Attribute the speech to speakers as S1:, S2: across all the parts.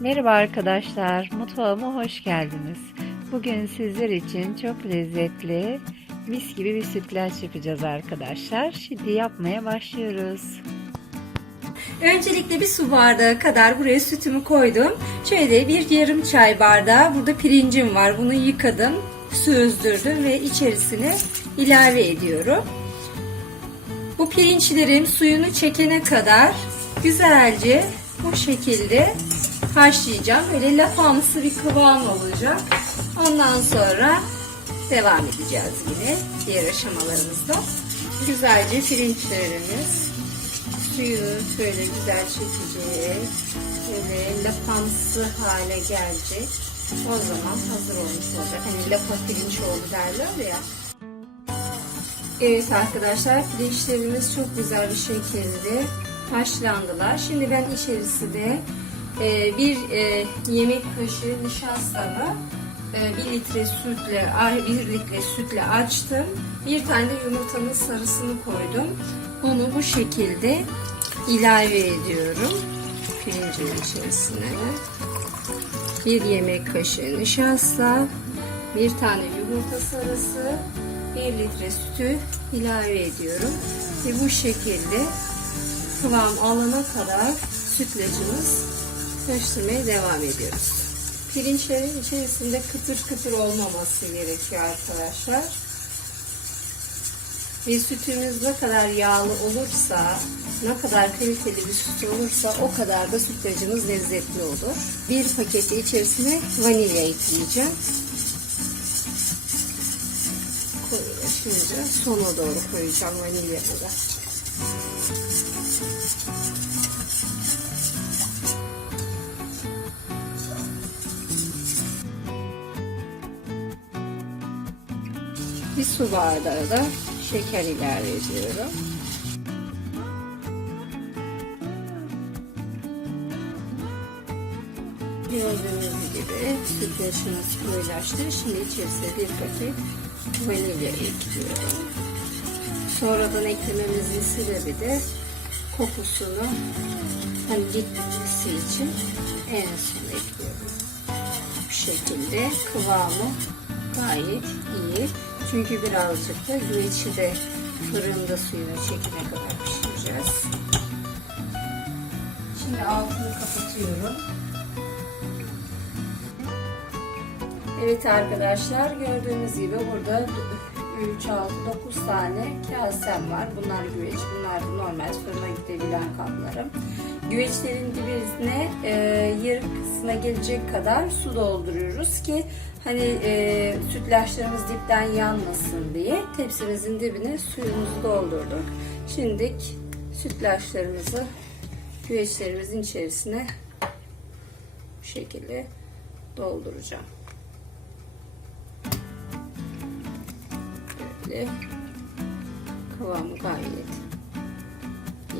S1: Merhaba arkadaşlar, mutfağıma hoş geldiniz. Bugün sizler için çok lezzetli, mis gibi bir sütlaç yapacağız arkadaşlar. Şimdi yapmaya başlıyoruz.
S2: Öncelikle bir su bardağı kadar buraya sütümü koydum. Şöyle bir yarım çay bardağı burada pirincim var. Bunu yıkadım, süzdürdüm ve içerisine ilave ediyorum. Bu pirinçlerim suyunu çekene kadar güzelce bu şekilde haşlayacağım. Böyle lapamsı bir kıvam olacak. Ondan sonra devam edeceğiz yine diğer aşamalarımızda. Güzelce pirinçlerimiz suyunu şöyle güzel çekecek. Böyle lapamsı hale gelecek. O zaman hazır olmuş olacak. Hani lapa pirinç oldu derler ya. Evet arkadaşlar pirinçlerimiz çok güzel bir şekilde haşlandılar. Şimdi ben içerisine e, bir e, yemek kaşığı nişastamı e, bir litre sütle bir litre sütle açtım. Bir tane de yumurtanın sarısını koydum. Bunu bu şekilde ilave ediyorum pirincin içerisine. Bir yemek kaşığı nişasta, bir tane yumurta sarısı, 1 litre sütü ilave ediyorum. Ve bu şekilde kıvam alana kadar sütlacımız karıştırmaya devam ediyoruz. Pirinçlerin içerisinde kıtır kıtır olmaması gerekiyor arkadaşlar. Ve sütümüz ne kadar yağlı olursa, ne kadar kaliteli bir süt olursa o kadar da sütlacımız lezzetli olur. Bir paketi içerisine vanilya ekleyeceğim. Şimdi. Sona doğru koyacağım vanilyamı da. Bir su bardağı da şeker ilave ediyorum. Gördüğünüz gibi sütlaçımız koyulaştı. Şimdi içerisine bir paket vanilya ekliyorum. Sonradan eklememizin sebebi de kokusunu hani gitmesi için en son ekliyorum. Bu şekilde kıvamı gayet iyi. Çünkü birazcık da güveci de fırında suyunu çekene kadar pişireceğiz. Şimdi altını kapatıyorum. Evet arkadaşlar gördüğünüz gibi burada 3, 6, 9 tane kasem var. Bunlar güveç, bunlar normal fırına gidebilen kaplarım. Güveçlerin dibine e, yarısına gelecek kadar su dolduruyoruz ki hani e, sütlaçlarımız dipten yanmasın diye tepsimizin dibine suyumuzu doldurduk. Şimdi sütlaçlarımızı güveçlerimizin içerisine bu şekilde dolduracağım. Böyle kıvamı gayet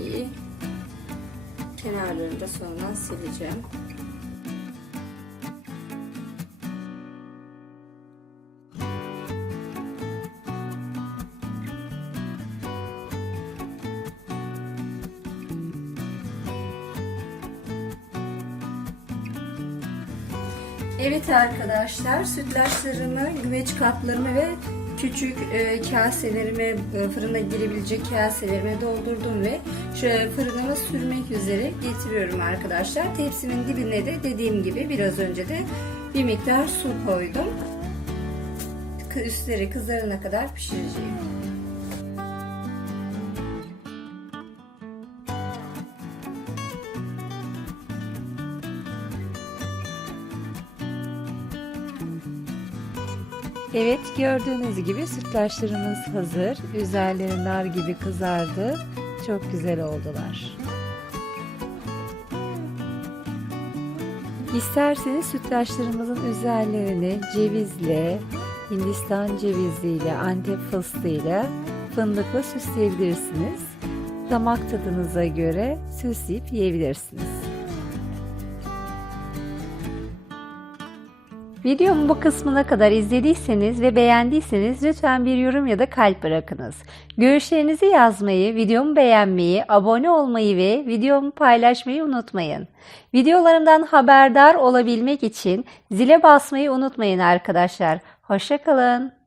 S2: iyi. Kenarlarını da sonra sileceğim. Evet arkadaşlar sütlaçlarımı, güveç kaplarımı ve küçük e, kaselerime, e, fırına girebilecek kaselerime doldurdum ve şöyle fırınıma sürmek üzere getiriyorum arkadaşlar. Tepsimin dibine de dediğim gibi biraz önce de bir miktar su koydum. Üstleri kızarana kadar pişireceğim.
S1: Evet gördüğünüz gibi sütlaçlarımız hazır. Üzerleri nar gibi kızardı. Çok güzel oldular. İsterseniz sütlaçlarımızın üzerlerini cevizle, Hindistan ceviziyle, Antep fıstığıyla, fındıkla süsleyebilirsiniz. Damak tadınıza göre süsleyip yiyebilirsiniz. Videomun bu kısmına kadar izlediyseniz ve beğendiyseniz lütfen bir yorum ya da kalp bırakınız. Görüşlerinizi yazmayı, videomu beğenmeyi, abone olmayı ve videomu paylaşmayı unutmayın. Videolarımdan haberdar olabilmek için zile basmayı unutmayın arkadaşlar. Hoşçakalın.